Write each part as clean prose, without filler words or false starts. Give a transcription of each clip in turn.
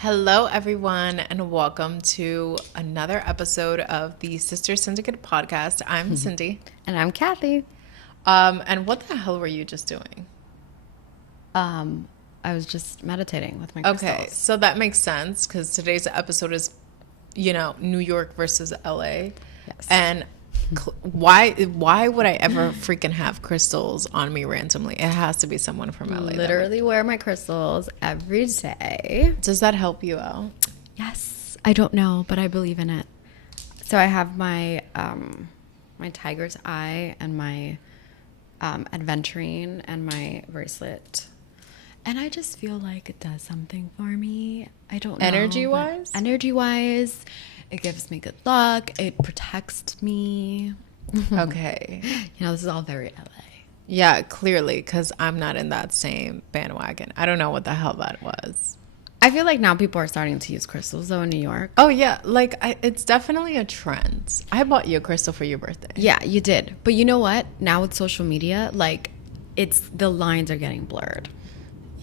Hello, everyone, and welcome to another episode of the Sister Syndicate podcast. I'm Cindy. And I'm Kathy. And what the hell were you just doing? I was just meditating with my Okay, crystals. so that makes sense because today's episode is, New York versus LA. Yes. And why would I ever freaking have crystals on me randomly? It has to be someone from LA. Literally wear my crystals every day. Does that help you out? Yes. I don't know, but I believe in it. So I have my my tiger's eye and my aventurine and my bracelet. And I just feel like it does something for me. I don't know. Energy-wise? Energy-wise, it gives me good luck. It protects me. Okay. This is all very LA. Yeah, clearly, because I'm not in that same bandwagon. I don't know what the hell that was. I feel like now people are starting to use crystals though in New York. Oh, yeah. It's definitely a trend. I bought you a crystal for your birthday. Yeah, you did. But you know what? Now with social media, the lines are getting blurred.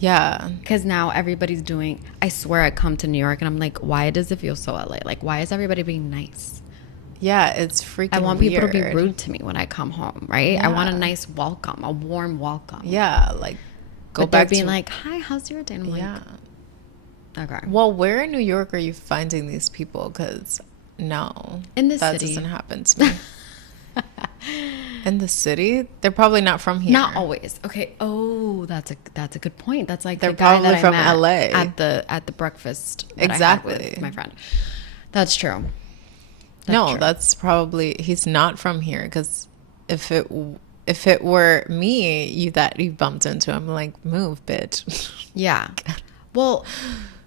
Yeah. Because now everybody's doing, I swear I come to New York and I'm like, why does it feel so LA? Like, why is everybody being nice? Yeah, it's freaking I want weird. people to be rude to me when I come home, right? Yeah. I want a nice welcome, a warm welcome. Yeah, go But back they're being to... like, hi, how's your day? And I'm Yeah. like, okay. Well, where in New York are you finding these people? Because, no. In the that city. doesn't happen to me. In the city? They're probably not from here. Not always. Okay. Oh, that's a good point. That's like They're the guy probably that from I met LA. at the breakfast that I had Exactly. with my friend. That's true. No, true. that's probably... He's not from here, because if it were me you bumped into, I'm like, move, bitch. Yeah. Well,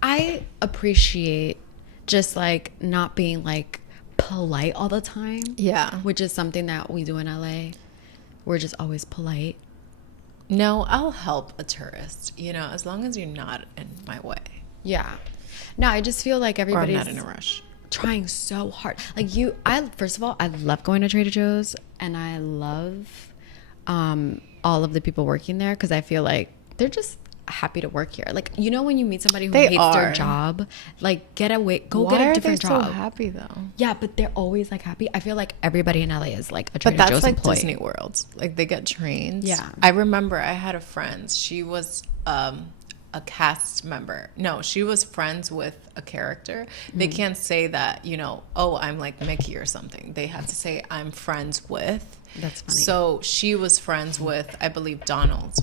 I appreciate just like not being like polite all the time. Yeah. Which is something that we do in LA. We're just always polite. No, I'll help a tourist, as long as you're not in my way. Yeah. No, I just feel like Or I'm everybody's not in a rush. trying so hard. Like first of all, I love going to Trader Joe's and I love all of the people working there because I feel like they're just happy to work here. Like, when you meet somebody who They hates their are. job, like go Why get a are different they job. so happy though? Yeah, but they're always like happy. I feel like everybody in LA is like a But Trader that's Joe's like employee. Disney World. Like, they get trained. Yeah. I remember I had a friend. She was a cast member. No, she was friends with a character. They can't say that, oh, I'm like Mickey or something. They have to say I'm friends with. That's funny. So she was friends with, I believe, Donald.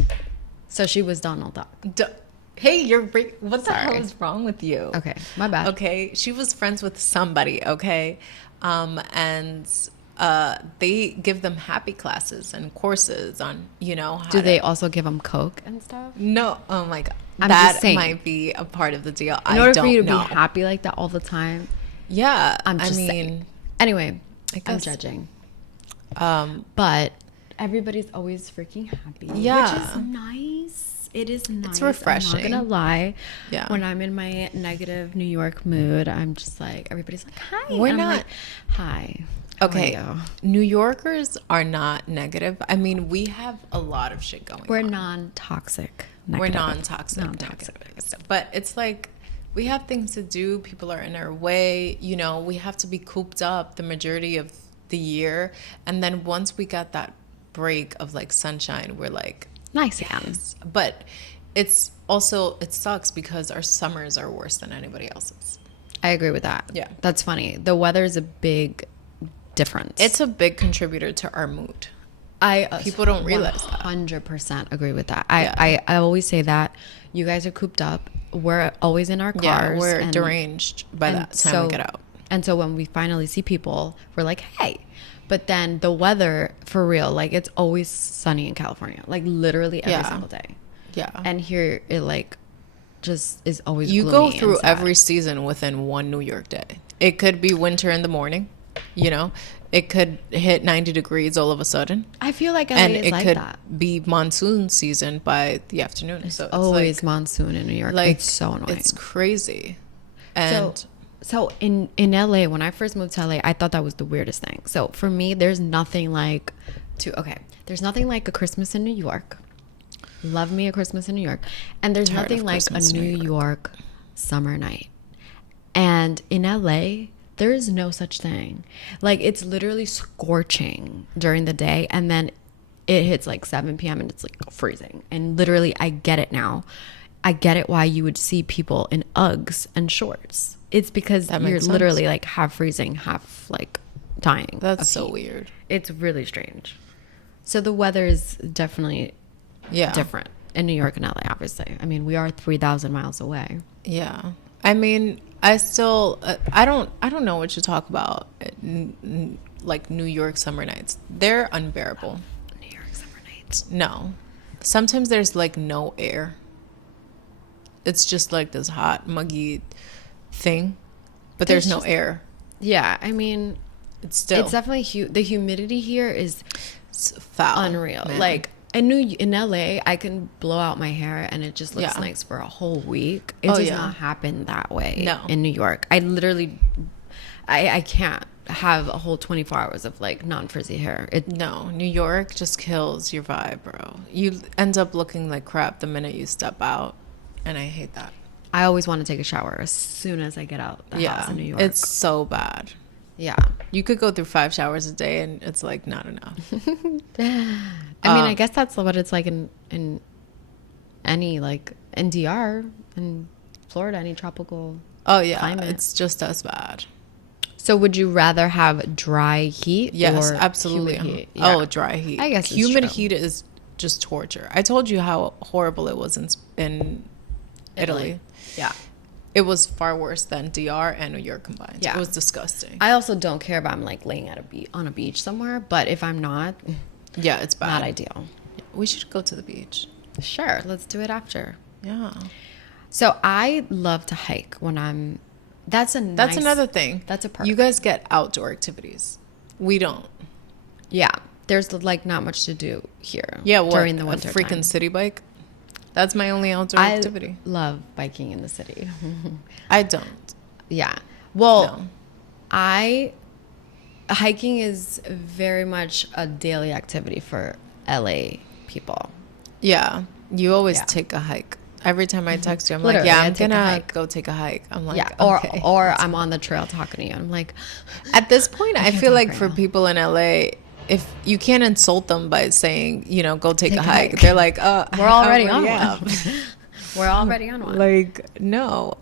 So she was Donald Duck. Hey, what the hell Sorry. is wrong with you? Okay, my bad. Okay, she was friends with somebody, okay? And they give them happy classes and courses on, how Do to... they also give them Coke and stuff? No, oh my God. I'm that just saying. might be a part of the deal. In order I don't for you to know. be happy like that all the time, Yeah, I'm just saying. saying. Anyway, I I'm guess- judging. Um, But everybody's always freaking happy. Yeah. Which is nice. It is nice. refreshing. I'm not gonna lie. Yeah. When I'm in my negative New York mood, I'm just like, everybody's like, hi. We're And I'm not- like, hi. How are okay, you? New Yorkers are not negative. I mean, we have a lot of shit going We're on. non-toxic. We're negative. non-toxic. Non-toxic. But it's like, we have things to do. People are in our way. We have to be cooped up the majority of the year. And then once we got that break of like sunshine, we're like, Nice again. yes. But it's also, it sucks because our summers are worse than anybody else's. I agree with that. Yeah. That's funny. The weather is a big difference. It's a big contributor to our mood. I People don't realize that. 100% agree with that. Yeah. I always say that you guys are cooped up. We're always in our cars. Yeah, we're and- deranged by and that time we get out. And so when we finally see people, we're like, hey. But then the weather, for real, like it's always sunny in California. Like literally every Yeah. single day. Yeah. And here it like just is always You go gloomy and through sad. every season within one New York day. It could be winter in the morning, It could hit 90 degrees all of a sudden. I feel like LA And is it like could that. be monsoon season by the afternoon. So it's Always like, monsoon in New York. like It's so annoying. It's crazy. And So in LA, when I first moved to LA, I thought that was the weirdest thing. So for me, there's nothing like there's nothing like a Christmas in New York. Love me a Christmas in New York. And there's Tired nothing of like Christmas a in New New York summer night. And in LA, there is no such thing. Like, it's literally scorching during the day, and then it hits like 7 p.m. and it's like freezing. And literally, I get it now. I get it why you would see people in Uggs and shorts. It's because That you're makes sense. literally like half freezing, half like dying. That's of so heat. weird. It's really strange. So the weather is definitely Yeah. different in New York and LA, obviously. I mean, we are 3,000 miles away. Yeah. I mean, I still I don't know what you talk about like New York summer nights. They're unbearable. New York summer nights. No. Sometimes there's like no air. It's just like this hot, muggy thing, but there's There's no just- air. Yeah, I mean, It's still it's definitely the humidity here is it's foul. unreal. man. Like in LA, I can blow out my hair and it just looks Yeah. nice for a whole week. It Oh, does yeah. not happen that way No. in New York. I literally, I can't have a whole 24 hours of like non-frizzy hair. No, New York just kills your vibe, bro. You end up looking like crap the minute you step out, and I hate that. I always want to take a shower as soon as I get out the house in New York. It's so bad. yeah. You could go through 5 showers a day, and it's like not enough. I mean, I guess that's what it's like in any like in DR in Florida, any tropical. Oh yeah, Climate. it's just as bad. So would you rather have dry heat Yes, or absolutely. humid heat? Oh, Yeah. dry heat. I guess it's humid true. heat is just torture. I told you how horrible it was in Italy. Yeah. It was far worse than DR and New York combined. Yeah. It was disgusting. I also don't care if I'm like laying at on a beach somewhere, but if I'm not, Yeah, it's bad. not ideal. We should go to the beach. Sure, let's do it after. Yeah. So I love to hike when I'm. That's Another thing. That's a perk. You guys get outdoor activities. We don't. Yeah, there's like not much to do here. Yeah, what? during the A winter freaking time. city bike? That's my only outdoor I activity. love biking in the city. I don't. Yeah. Well, No. hiking is very much a daily activity for LA people. Yeah. You always Yeah. take a hike. Every time I text you, I'm Literally, like, yeah, I I'm take a gonna hike. go take a hike. I'm like, Yeah. okay. Or I'm on the trail talking to you. I'm like, At this point, I can't feel talk like right for now. people in LA, if you can't insult them by saying, go take a a hike, hike. they're like, we're already on am. one. We're already on one. Like, no.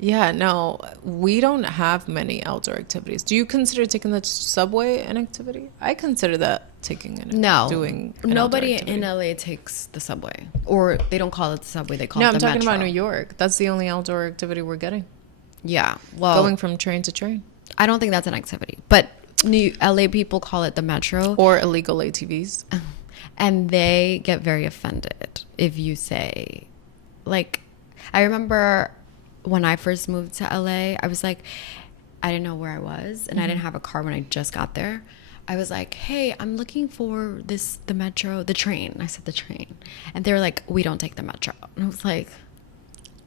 Yeah, no, we don't have many outdoor activities. Do you consider taking the subway an activity? I consider that doing an Nobody outdoor in activity. LA takes the subway, or they don't call it the subway. They call No, it the I'm talking about metro. New York. That's the only outdoor activity we're getting. Yeah, well, Going from train to train. I don't think that's an activity, but New LA people call it the metro, Or illegal ATVs. and they get very offended if you say, like, I remember when I first moved to LA, I was like, I didn't know where I was, and I didn't have a car when I just got there. I was like, hey, I'm looking for the metro, the train. I said the train. And they were like, we don't take the metro. And I was like,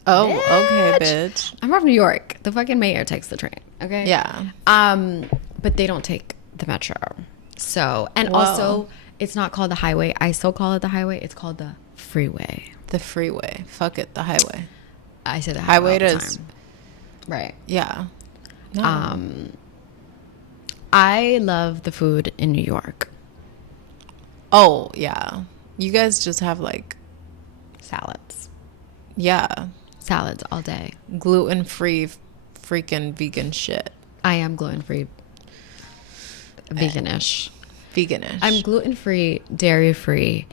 Oh, okay, Bitch. bitch. I'm from New York. The fucking mayor takes the train. Okay. Yeah. But they don't take the metro. So, and Whoa. also, it's not called the highway. I still call it the highway. It's called the freeway. The freeway. Fuck it, the highway. I say the Highway highway it all the is. time. Right. Yeah. No. I love the food in New York. Oh, yeah. You guys just have like, Salads. yeah, Salads all day. gluten-free freaking vegan shit. I am gluten-free. Veganish. Veganish. I'm gluten-free, dairy-free,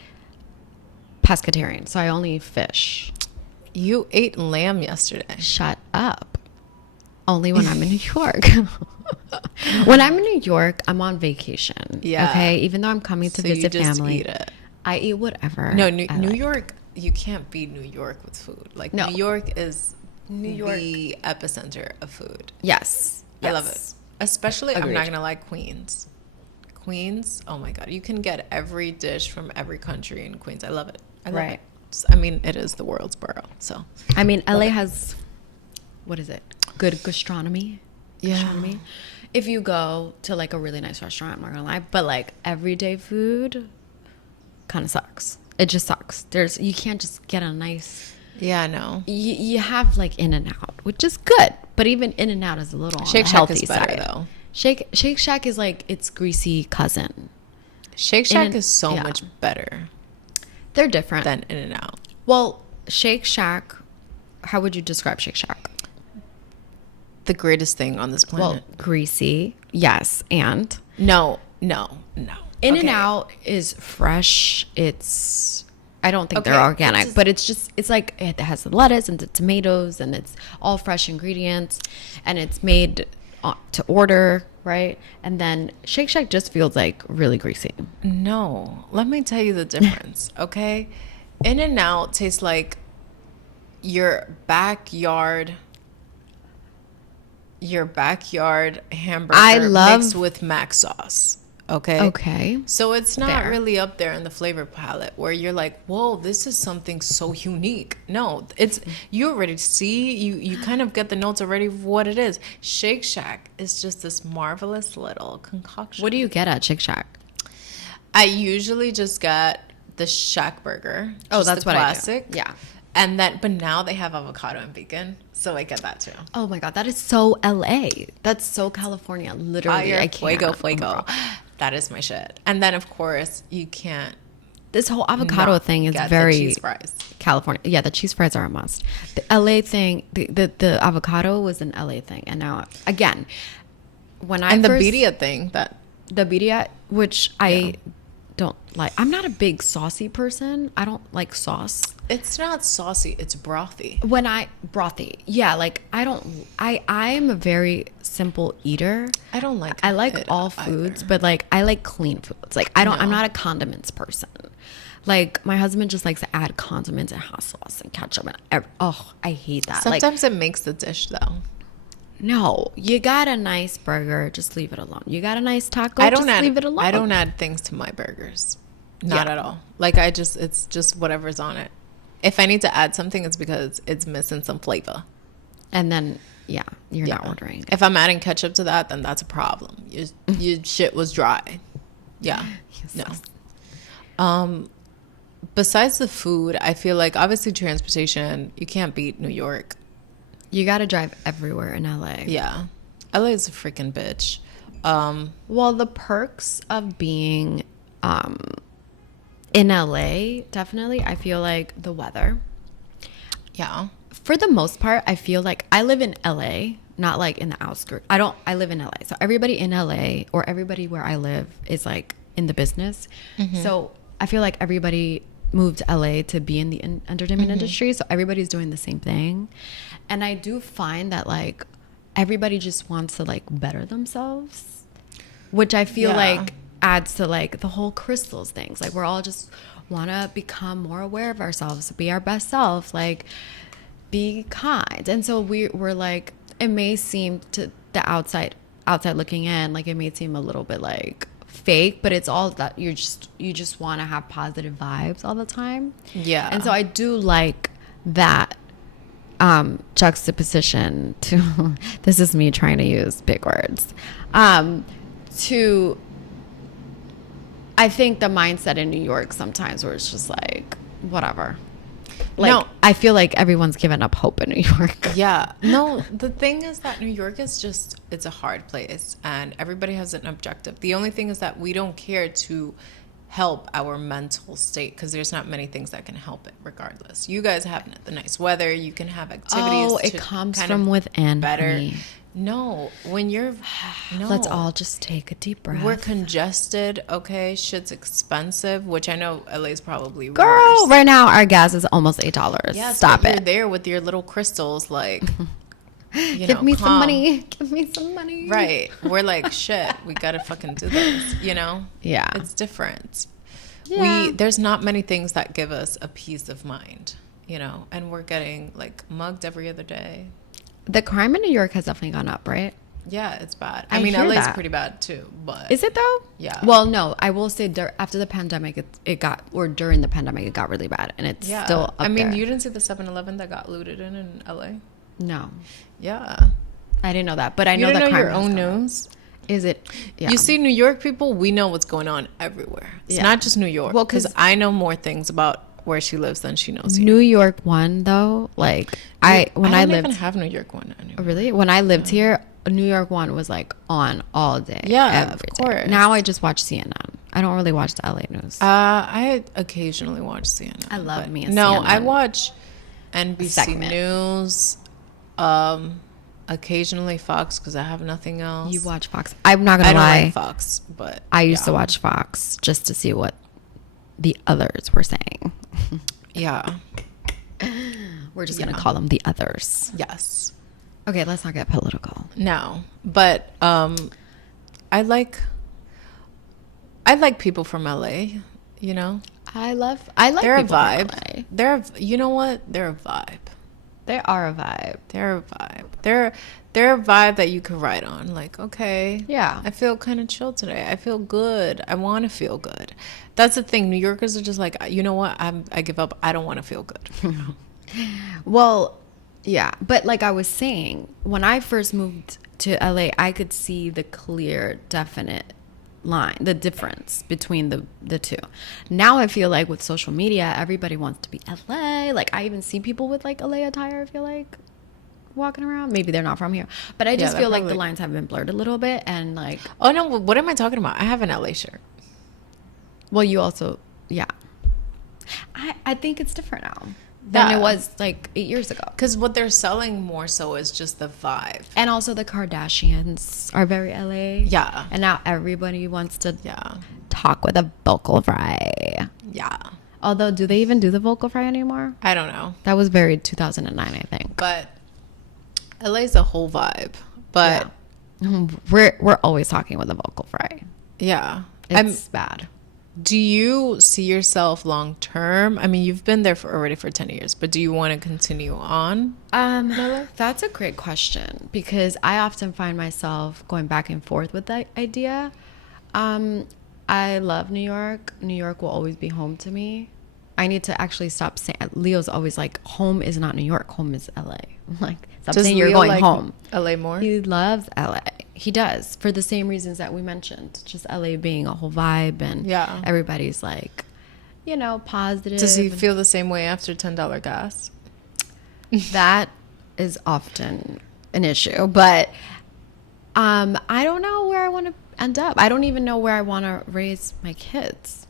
pescatarian. So I only eat fish. You ate lamb yesterday. Shut up. Only when I'm in New York. When I'm in New York, I'm on vacation. Yeah. Okay. Even though I'm coming to So you visit just family, eat it. I eat whatever. No, I New like. York, you can't beat New York with food. Like, No. New York is New York. the epicenter of food. Yes. I love it. Especially, I'm Agreed. not going to lie, Queens. Queens, oh my God. You can get every dish from every country in Queens. I love it. I love Right. it. I mean, it is the world's borough. So, I mean, LA has, what is it? Good gastronomy. Yeah. Gastronomy. If you go to like a really nice restaurant, I'm not gonna lie, but like everyday food kind of sucks. It just sucks. You can't just get a nice. yeah, I know. You have like In and Out, which is good, But even In-N-Out is a little on Shake the Shack healthy is better side. though. Shake Shack is like its greasy cousin. Shake Shack In- is so yeah. much better They're different. than In-N-Out. Well, Shake Shack, how would you describe Shake Shack? The greatest thing on this Well, planet. greasy, yes, and No. In-N-Out is fresh. It's I don't think they're Okay, organic, it's but it's like it has the lettuce and the tomatoes and it's all fresh ingredients and it's made to order, right? And then Shake Shack just feels like really greasy. No, let me tell you the difference, okay? In-N-Out tastes like your backyard hamburger mixed with mac sauce, okay? Okay. So it's not Fair. really up there in the flavor palette where you're like, whoa, this is something so unique. No, it's you already see, you kind of get the notes already of what it is. Shake Shack is just this marvelous little concoction. What do you get at Shake Shack? I usually just get the Shack burger. Oh, just that's the what I do. classic. Yeah. And then, but now they have avocado and bacon, so I get that too. Oh my god, that is so LA. That's so California. Literally, Fire, I can't. fuego, Oh my fuego. God. That is my shit. And then, of course, you can't This whole avocado not thing is get the very cheese fries. California. Yeah, the cheese fries are a must. The LA thing, the avocado was an LA thing, and now again, when I And the first, birria thing that the birria, which I don't like. I'm not a big saucy person. I don't like sauce. it's not saucy, it's brothy. When I brothy, yeah, like I don't. I'm a very simple eater. I don't like I like it all foods, either. but like I like clean foods. Like I don't. I'm No. not a condiments person. Like my husband just likes to add condiments and hot sauce and ketchup and I hate that. Like Sometimes it makes the dish though. no, you got a nice burger, just leave it alone. You got a nice taco, I don't just add leave it alone. I don't add things to my burgers. Not Yeah. at all. Like it's just whatever's on it. If I need to add something, it's because it's missing some flavor. And then yeah, you're Yeah. not ordering. If I'm adding ketchup to that, then that's a problem. Your shit was dry. Yeah. No. Besides the food, I feel like obviously transportation, you can't beat New York. You got to drive everywhere in LA. Yeah. LA is a freaking bitch. Well, the perks of being in LA, definitely, I feel like the weather. Yeah. For the most part, I feel like I live in LA, not like in the outskirts. I live in LA. So everybody in LA or everybody where I live is like in the business. So I feel like everybody moved to LA to be in the entertainment industry. So everybody's doing the same thing. And I do find that like everybody just wants to like better themselves, which I feel Yeah. like adds to like the whole crystals things. Like we're all just want to become more aware of ourselves, be our best self, like be kind. And so we're like, it may seem to the outside looking in, like it may seem a little bit like fake, but it's all that you just want to have positive vibes all the time. Yeah. And so I do like that juxtaposition to this is me trying to use big words to I think the mindset in New York sometimes where it's just like whatever, like No. I feel like everyone's given up hope in New York. Yeah. No, the thing is that New York is just, it's a hard place and everybody has an objective. The only thing is that we don't care to help our mental state because there's not many things that can help it regardless. You guys have the nice weather. You can have activities. Oh, it to comes kind from of within. better. honey. No, when you're, no. Let's all just take a deep breath. We're congested, okay? Shit's expensive, which I know LA's probably Girl, worse. right now our gas is almost $8. Yes, Stop but it. You're there with your little crystals, like, Give me some calm. money. Give me some money. Right. We're like, shit, we gotta fucking do this, Yeah. It's different. Yeah. There's not many things that give us a peace of mind, and we're getting like mugged every other day. The crime in New York has definitely gone up, right? Yeah, it's bad. I I mean, hear LA's that. pretty bad too, but Is it though? Yeah. Well, no, I will say after the pandemic, it got, or during the pandemic, it got really bad, and it's yeah. still up I mean, there. you didn't see the 7-Eleven that got looted in LA? No, Yeah. I didn't know that, but I You know didn't that know crime your has own gone up. news? Is it? Yeah. You see, New York people, we know what's going on everywhere. It's Yeah. not just New York. Well, Because 'cause- I know more things about where she lives than she knows here. New York one though, like I don't lived even have New York one anymore. really when I lived here, New York one was like on all day. Yeah, every of day. course. Now I just watch CNN. I don't really watch the LA news. I occasionally watch CNN. I love but me a No, I CNN watch NBC segment. News. Occasionally Fox because I have nothing else. You watch Fox. I'm not I gonna don't lie. like Fox, but I used to watch Fox just to see what the others were saying. Yeah. We're just gonna call them the others. Yes. Okay, let's not get political. No, but I like people from LA. You know, I like they're a people from vibe. LA. You know what? They're a vibe. They are a vibe. They're a vibe. They're a vibe that you could ride on. Like, okay, Yeah. I feel kind of chill today. I feel good. I want to feel good. That's the thing. New Yorkers are just like, you know what? I give up. I don't want to feel good. Well, yeah, but like I was saying, when I first moved to LA, I could see the clear, definite line, the difference between the two. Now I feel like with social media, everybody wants to be LA. Like I even see people with like LA attire, I feel like, walking around. Maybe they're not from here, but I just that feel like the probably- lines have been blurred a little bit. And like, Oh no, what am I talking about? I have an LA shirt. well, you also, yeah, I think it's different now than Yeah. it was like 8 years ago. Because what they're selling more so is just the vibe. And also the Kardashians are very LA. Yeah. And now everybody wants to Yeah. talk with a vocal fry. Yeah. Although, do they even do the vocal fry anymore? I don't know. That was very 2009, I think. But LA's a whole vibe. But We're always talking with a vocal fry. yeah. It's bad. Do you see yourself long term? I mean, you've been there already for 10 years, but do you want to continue on? That's a great question because I often find myself going back and forth with that idea. I love New York. New York will always be home to me. I need to actually stop saying. Leo's always like, home is not New York. Home is LA. I'm like, stop Does saying you're Leo going like home. LA more? He loves LA. He does for the same reasons that we mentioned. Just LA being a whole vibe and Yeah. everybody's like, you know, positive. Does he and feel the same way after $10 gas? that is often an issue, but I don't know where I want to end up. I don't even know where I want to raise my kids.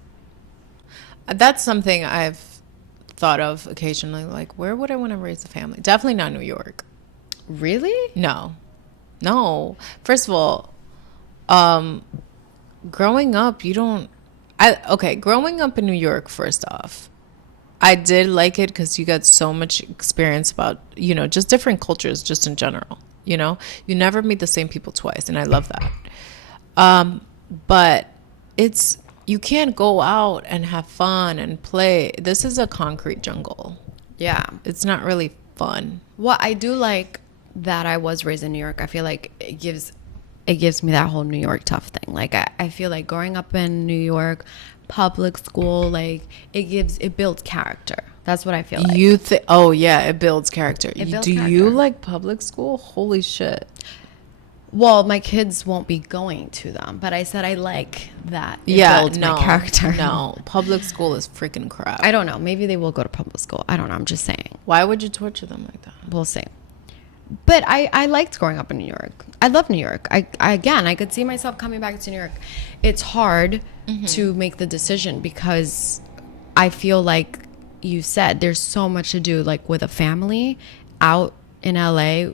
That's something I've thought of occasionally. Like, where would I want to raise a family? Definitely not New York. Really? No. First of all, growing up, growing up in New York, first off, I did like it because you got so much experience about, you know, just different cultures just in general, you know? You never meet the same people twice, and I love that. But you can't go out and have fun and play. This is a concrete jungle. Yeah. It's not really fun. Well, I do like that I was raised in New York. I feel like it gives me that whole New York tough thing. Like I feel like growing up in New York, public school, like it builds character. That's what I feel like. Oh yeah, it builds character. It builds Do you character. like public school? Holy shit. Well, my kids won't be going to them, but I said I like that. It Yeah, builds no, my character. No, public school is freaking crap. I don't know. Maybe they will go to public school. I don't know. I'm just saying. Why would you torture them like that? We'll see. But I liked growing up in New York. I love New York. I could see myself coming back to New York. It's hard to make the decision because I feel like you said there's so much to do, like with a family out in LA.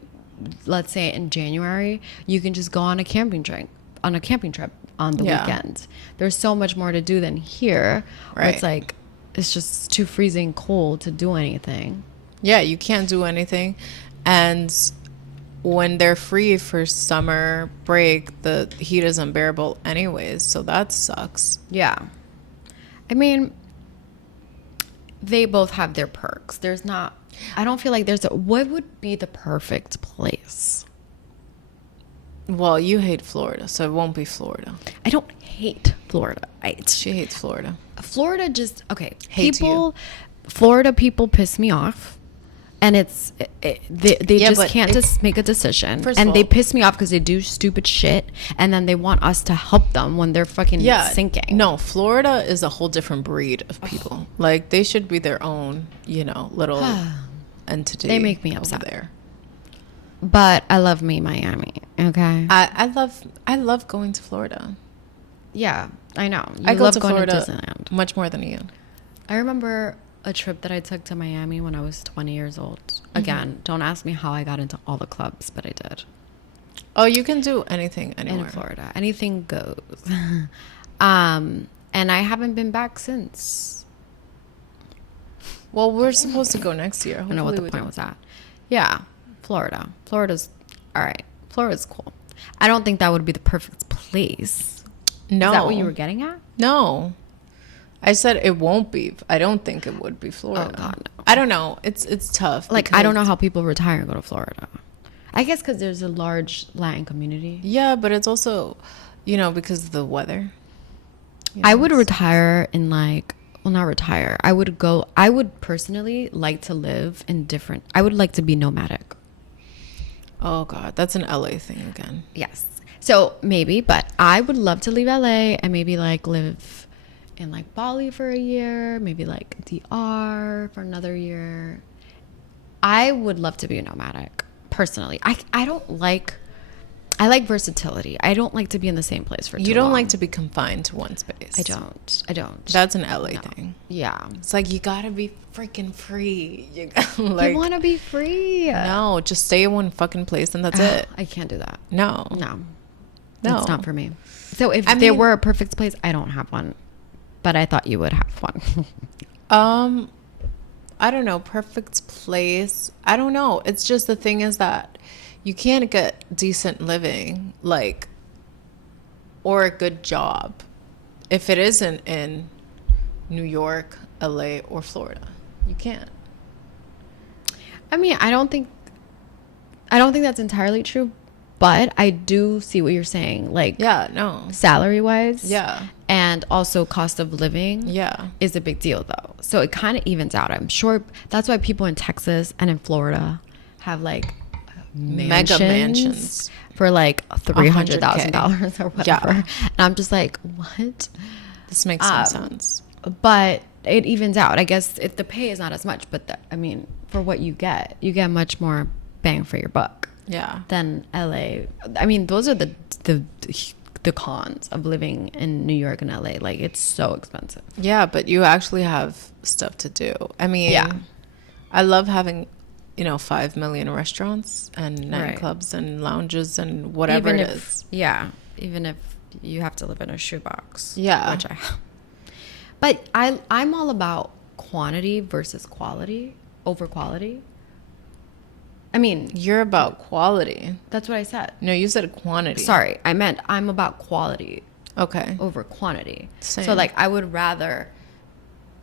Let's say in January, you can just go on a camping trip on the Yeah. weekend. There's so much more to do than here. Where Right. it's like it's just too freezing cold to do anything. Yeah, you can't do anything. And when they're free for summer break, the heat is unbearable anyways, so that sucks. Yeah. I mean, they both have their perks. I don't feel like what would be the perfect place? Well, you hate Florida, so it won't be Florida. I don't hate Florida. She hates Florida. Florida just, okay. Hates you. Florida people piss me off. and they Yeah, just but can't just make a decision, First of and they all- piss me off because they do stupid shit, and then they want us to help them when they're fucking sinking. No, Florida is a whole different breed of people. Like they should be their own, little entity. They make me over upset. there. But I love me Miami. Okay. I love going to Florida. Yeah, I know. You I go love to going Florida to Disneyland. much more than you. I remember a trip that I took to Miami when I was 20 years old. Again, don't ask me how I got into all the clubs, but I did. Oh, you can do anything anywhere. In Florida, anything goes. And I haven't been back since. Well, we're supposed to go next year. I don't know what the Hopefully we point do. was at. Yeah, Florida. Florida's all right. Florida's cool. I don't think that would be the perfect place. No. Is that what you were getting at? No. I said it won't be. I don't think it would be Florida. Oh, God, no. I don't know. It's tough. Like, I don't know because- how people retire and go to Florida. I guess because there's a large Latin community. Yeah, but it's also, because of the weather. I would retire in well, not retire. I would personally like to live in I would like to be nomadic. Oh God, that's an LA thing again. Yes. So maybe, but I would love to leave LA and maybe live in Bali for a year, maybe DR for another year. I would love to be a nomadic personally. I like versatility. I don't like to be in the same place for too You don't long. like to be confined to one space. I don't. That's an LA thing. Yeah. It's like you gotta be freaking free. You You want to be free. no, just stay in one fucking place and that's it. I can't do that. No, No. No. That's not for me. So if I there mean- were a perfect place, I don't have one. But I thought you would have one. I don't know. Perfect place. I don't know. It's just the thing is that you can't get decent living, or a good job if it isn't in New York, LA, or Florida. You can't. I mean, I don't think that's entirely true, but I do see what you're saying. Yeah, no. Salary wise. Yeah. And also cost of living. Yeah. Is a big deal though. So it kind of evens out. I'm sure that's why people in Texas and in Florida have Mega mansions. for $300,000 or whatever. Yeah. And I'm just like, what? This makes no sense. But it evens out. I guess if the pay is not as much, but for what you get much more bang for your buck Yeah. than LA. I mean, those are the cons of living in New York and LA. It's so expensive. Yeah, but you actually have stuff to do. I mean, Yeah. I love having, 5 million restaurants and Right. nightclubs and lounges and whatever Even it if- is. Yeah, even if you have to live in a shoebox. Yeah. Which I have. But I'm all about quantity versus quality over quality. I mean, You're about quality. that's what I said. No, you said quantity. Sorry, I meant I'm about quality Okay. over quantity. Same. So I would rather,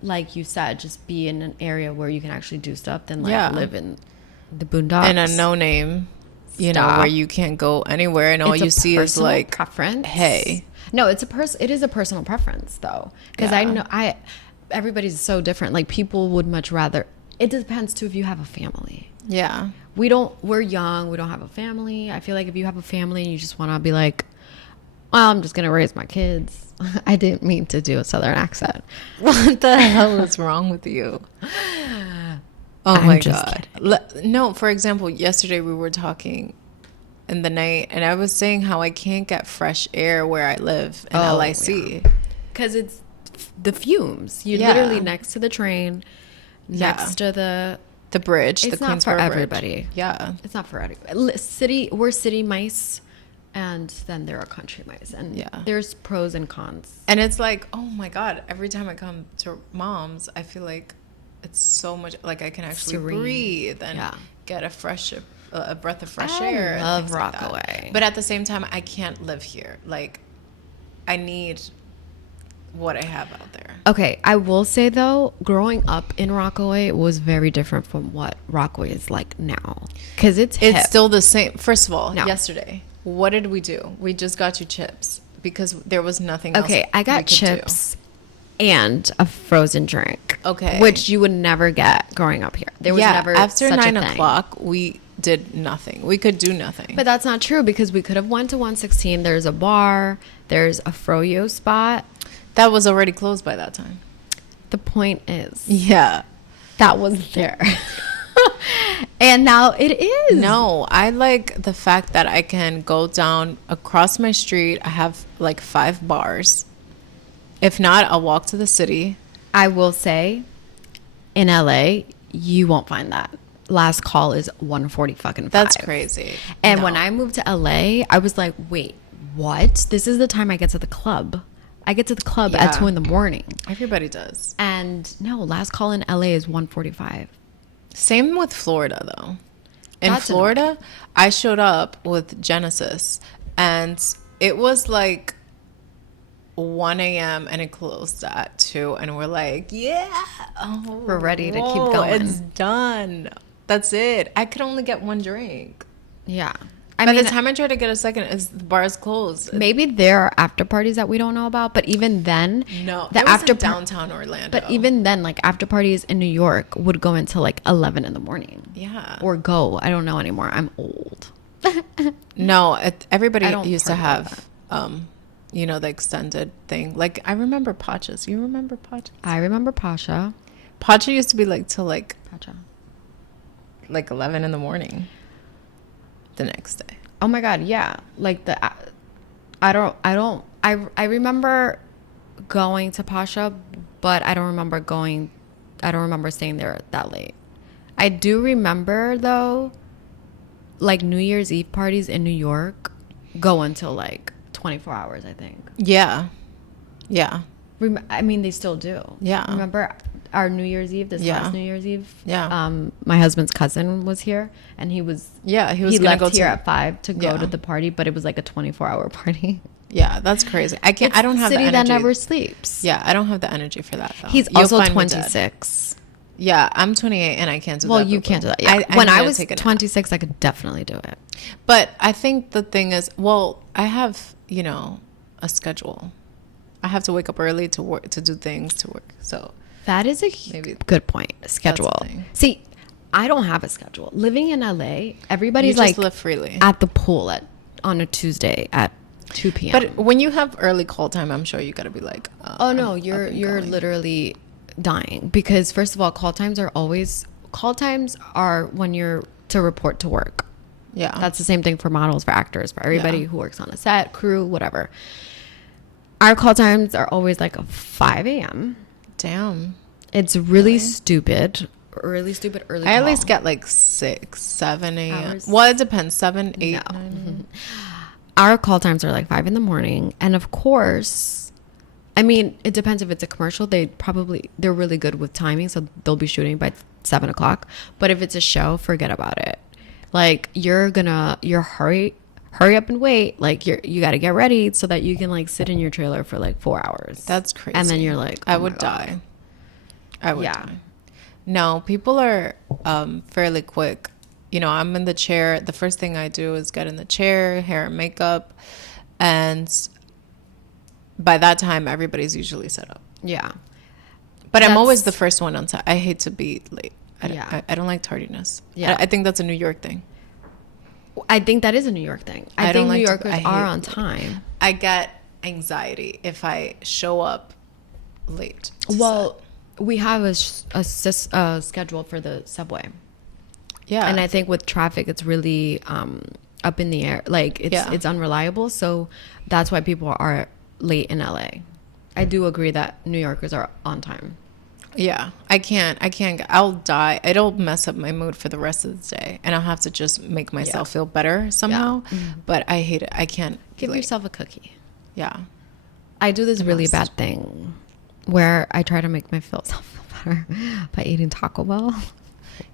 like you said, just be in an area where you can actually do stuff than Yeah. live in the boondocks. And a no name, Stop. where you can't go anywhere and all It's you a see is personal preference. hey. No, it is a personal preference though, because Yeah. everybody's so different. People would much rather. It depends too if you have a family. Yeah. We're young, we don't have a family. I feel like if you have a family and you just want to be well, I'm just gonna raise my kids. I didn't mean to do a southern accent. What the hell is wrong with you? Oh I'm my just God. No, for example, yesterday we were talking in the night and I was saying how I can't get fresh air where I live in Oh, LIC. Because it's the fumes. You're Yeah. literally next to the train, Yeah. next to the. The bridge, It's the not for Queensboro Bridge. everybody. Yeah. It's not for everybody. We're city mice, and then there are country mice, and Yeah. there's pros and cons. And it's like, oh my God, every time I come to Mom's, I feel like it's so much, I can actually Serene. breathe and Yeah. get a breath of fresh I air. and love things like that. Rockaway. But at the same time, I can't live here. I need what I have out there. Okay, I will say though, growing up in Rockaway was very different from what Rockaway is like now, because it's It's hip. still the same. First of all, No. yesterday, what did we do? We just got you chips because there was nothing else. Okay, I we got could do. chips and a frozen drink. Okay. Which you would never get growing up here. There was never after such 9 a thing. o'clock, we did nothing. We could do nothing. But that's not true because we could have went to 116. There's a bar. There's a froyo spot. That was already closed by that time. The point is, Yeah. that was there. And now it is. No, I like the fact that I can go down across my street. I have like 5 bars. If not, I'll walk to the city. I will say, in LA, you won't find that. Last call is 1:40 fucking 5. That's crazy. And No. when I moved to LA, I was like, wait, what? This is the time I get to the club. I get to the club at Yeah. 2 in the morning. Everybody does. And no, last call in LA is 1:45. Same with Florida, though. In That's Florida, I showed up with Genesis, and it was like 1 a.m. and it closed at 2, and we're like, yeah, oh, We're ready to keep whoa, going. It's done. That's it. I could only get 1 drink. Yeah. By the time I try to get a second, the bar is closed. Maybe there are after parties that we don't know about, but even then, No, the it was after in downtown Orlando. But even then, like after parties in New York would go until like 11 in the morning. yeah, Or go. I don't know anymore. I'm old. no, everybody I don't used to party like have, you know, the extended thing. Like I remember Pacha's. You remember Pacha? I remember Pasha. Pacha used to be like till like Pasha. 11 in the morning. The next day. Oh my God. Yeah. Like I remember going to Pasha, but I don't remember staying there that late. I do remember though, like New Year's Eve parties in New York go until like 24 hours, I think. Yeah, yeah, I mean, they still do. Yeah. Remember our New Year's Eve, this Yeah. last New Year's Eve? Yeah. My husband's cousin was here, and he was yeah. He was he gonna left go here to. at 5 to go Yeah. to the party, but it was like a 24-hour party. Yeah, that's crazy. I can't. I don't have city the energy. that never sleeps. Yeah, I don't have the energy for that. Though. He's You'll also find me dead. 26. Yeah, I'm 28 and I can't do that. Well, you boo-boo. can't do that. Yeah. I When need I to was take a nap. 26, I could definitely do it. But I think the thing is, well, I have, you know, a schedule. I have to wake up early to work, to do things, to work. So That is a Maybe good point. Schedule. thing. See, I don't have a schedule. Living in LA, everybody's you just like live freely. at the pool on a Tuesday at 2 p.m. But when you have early call time, I'm sure you got to be like, Oh no, I'm up you're and you're going. literally dying because first of all, call times are when you're to report to work. Yeah, That's the same thing for models, for actors, for everybody Yeah. who works on a set, crew, whatever. Our call times are always like 5 a.m. damn. It's really stupid. Early I at call. least get like 6, 7 a.m. Hours? Well, it depends. 7, 8, No. 9. Our call times are like 5 in the morning, and of course, I mean, it depends if it's a commercial. They're really good with timing, so they'll be shooting by 7 o'clock. But if it's a show, forget about it. Like you're hurry up and wait. Like you got to get ready so that you can like sit in your trailer for like 4 hours. That's crazy. And then you're like, I oh my would God. die. I would Yeah. die. No, people are fairly quick. You know, I'm in the chair. The first thing I do is get in the chair, hair and makeup. And by that time, everybody's usually set up. Yeah. But I'm That's- always the first one on time. I hate to be late. Yeah. I don't like tardiness. Yeah. I think that's a New York thing. I think that is a New York thing. I I don't think New like to- Yorkers I are hate- on time. I get anxiety if I show up late. to Well, we have a schedule for the subway. set. Yeah. And I think with traffic, it's really up in the air. Like it's unreliable. So that's why people are late in LA. I do agree that New Yorkers are on time. Yeah, I can't. I'll die. It'll mess up my mood for the rest of the day, and I'll have to just make myself feel better somehow. But I hate it. I can't. Give like, yourself a cookie. Yeah. I do this really must. bad thing where I try to make myself feel better by eating Taco Bell.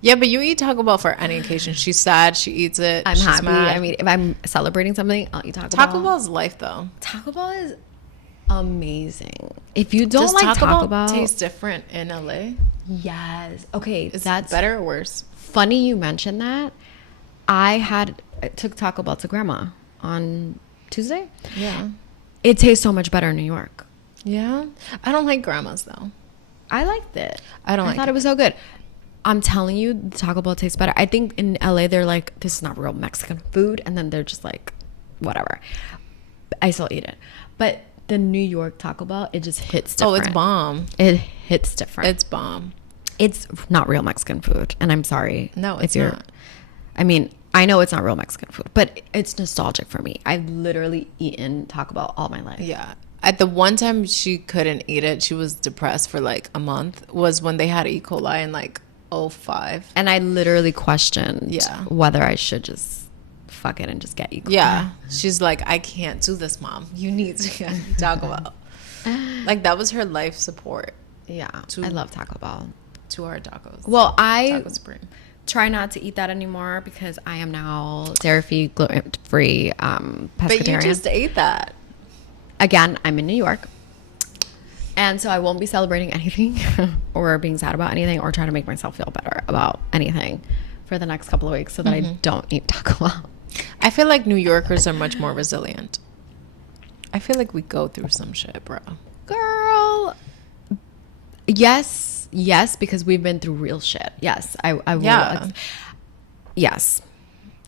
Yeah, but you eat Taco Bell for any occasion. She's sad. She eats it. I'm she's happy. Mad. I mean, if I'm celebrating something, I'll eat Taco Bell. Taco Bell's life, though. Taco Bell is amazing. If you don't Does like Taco Bell, taste different in LA? yes. Okay, Is that's that better or worse? funny you mentioned that. I took Taco Bell to grandma on Tuesday. Yeah. It tastes so much better in New York. Yeah, I don't like grandma's though. I liked it. I don't I like thought it. it was so good. I'm telling you, the Taco Bell tastes better. I think in LA they're like, this is not real Mexican food, and then they're just like, whatever. I still eat it, but the New York Taco Bell, it just hits different. Oh, it's bomb. It hits different. It's bomb. It's not real Mexican food, and I'm sorry. No, if it's you're. not. I mean, I know it's not real Mexican food, but it's nostalgic for me. I've literally eaten Taco Bell all my life. Yeah. At the one time she couldn't eat it, she was depressed for like a month, was when they had E. coli in like '05. And I literally questioned Yeah. whether I should just fuck it and just get E. coli. Yeah. She's like, I can't do this, Mom. You need to get Taco Bell. Like, that was her life support Yeah. To- I love Taco Bell. to our tacos. Well, I Taco Supreme. try not to eat that anymore because I am now dairy-free, gluten-free, But you pescatarian. just ate that. Again, I'm in New York. And so I won't be celebrating anything or being sad about anything or trying to make myself feel better about anything for the next couple of weeks so that I don't eat Taco Bell. I feel like New Yorkers are much more resilient. I feel like we go through some shit, bro. Girl. Yes, because we've been through real shit. Yes, I will. Yeah. Yes.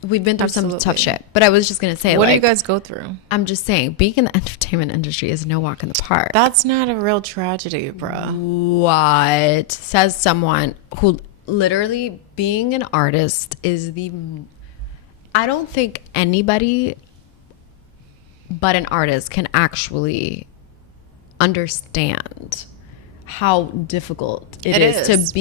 We've been through some tough Absolutely. shit. But I was just going to say, What do like, you guys go through? I'm just saying, being in the entertainment industry is no walk in the park. That's not a real tragedy, bro. What? Says someone who literally being an artist is the. I don't think anybody but an artist can actually understand how difficult it is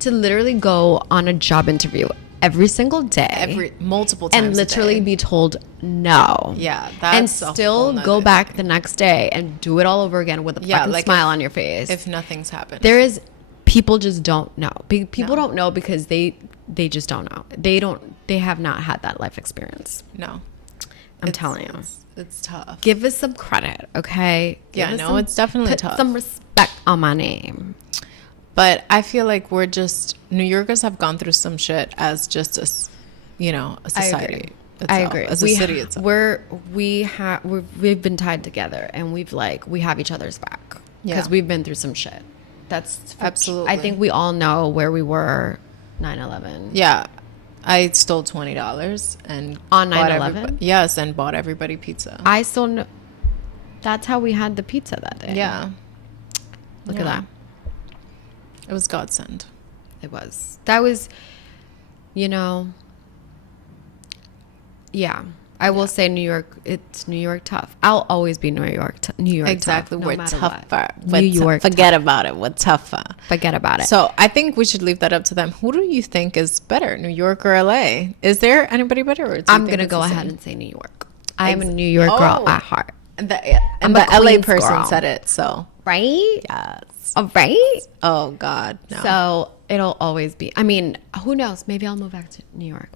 to literally go on a job interview every single day Multiple times and a literally day. be told no. Yeah, and that's a whole still nother go back thing. the next day and do it all over again with a Yeah, fucking like smile on your face. if nothing's happened. There is people just don't know. People No. don't know because they just don't know. They have not had that life experience. No. I'm telling you. It's tough. Give us some credit, okay? Yeah, Give us no, it's definitely put tough. some respect on my name. But I feel like we're just New Yorkers have gone through some shit as just a society. I itself, agree. As a city itself. We've been tied together and we have each other's back because Yeah. we've been through some shit. That's Absolutely. I think we all know where we were 9/11. Yeah. I stole $20 and On bought 9/11? Yes, and bought everybody pizza. I still know. That's how we had the pizza that day. Yeah. Look Yeah. at that. It was godsend. It was. That was, yeah. I will say New York. It's New York tough. I'll always be New York. New York Exactly. tough, no We're matter tougher. what. We're New York. Forget about it. We're tougher. Forget about it. So I think we should leave that up to them. Who do you think is better, New York or LA? Is there anybody better? Or do you I'm think gonna it's go the ahead same? and say New York. I am a New York girl Oh. at heart. And the I'm a LA Queens person girl. said it. So Right? yes. All right. Oh God, no. So it'll always be. I mean, who knows? Maybe I'll move back to New York.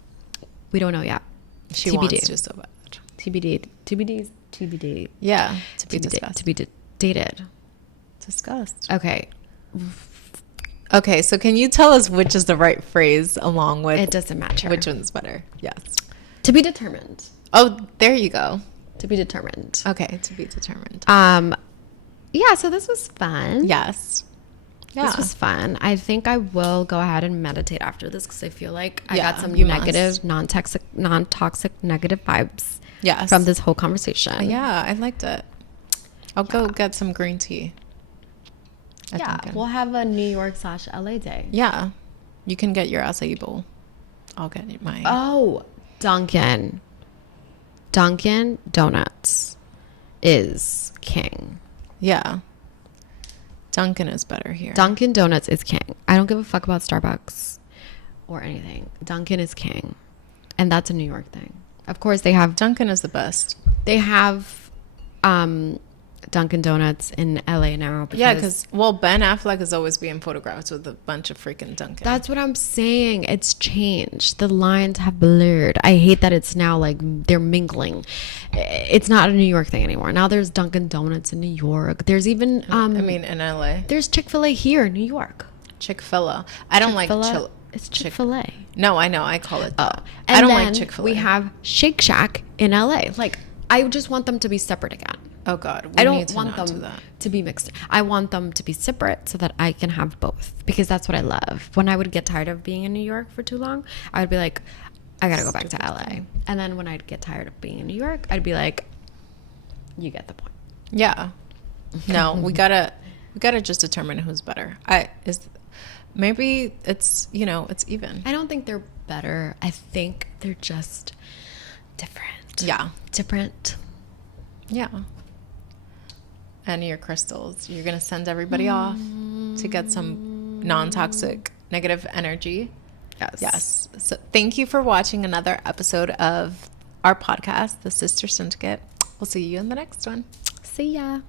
We don't know yet. she TBD. wants to so bad. TBD. TBD. Yeah, to be TBD. discussed. To be dated. Discussed. Okay. Okay, so can you tell us which is the right phrase along with It doesn't matter. which one's better? Yes. To be determined. Oh, there you go. To be determined. Okay, to be determined. Yeah, so this was fun. Yes. Yeah. This was fun. I think I will go ahead and meditate after this because I feel like I Yeah, got some you negative, non-toxic negative vibes Yes. from this whole conversation. Yeah, I liked it. I'll go get some green tea. I Yeah, think. we'll have a New York / LA day. Yeah. You can get your acai bowl. I'll get mine. Oh, Dunkin' Donuts is king. Yeah. Dunkin' is better here. Dunkin' Donuts is king. I don't give a fuck about Starbucks or anything. Dunkin' is king. And that's a New York thing. Of course, they have Dunkin' is the best. Dunkin' Donuts in LA now. Yeah, because Ben Affleck is always being photographed with a bunch of freaking Dunkin'. That's what I'm saying. It's changed. The lines have blurred. I hate that it's now like they're mingling. It's not a New York thing anymore. Now there's Dunkin' Donuts in New York. There's even in LA. there's Chick-fil-A here in New York. Chick-fil-A. I don't like Chick-fil-A. It's Chick-fil-A. No, I know. I call it that. Oh. And I don't then like Chick-fil-A. we have Shake Shack in LA. Like, I just want them to be separate again. Oh God, we I need don't to want not do them that. to be mixed. I want them to be separate so that I can have both, because that's what I love. When I would get tired of being in New York for too long, I would be like, I gotta go back to LA. And then when I'd get tired of being in New York, I'd be like, you get the point. Yeah. No, we gotta just determine who's better. Maybe it's, you know, it's even. I don't think they're better. I think they're just different. Yeah. Different. Yeah. And your crystals, you're gonna send everybody off to get some non-toxic negative energy. Yes. So thank you for watching another episode of our podcast, The Sister Syndicate. We'll see you in the next one. See ya.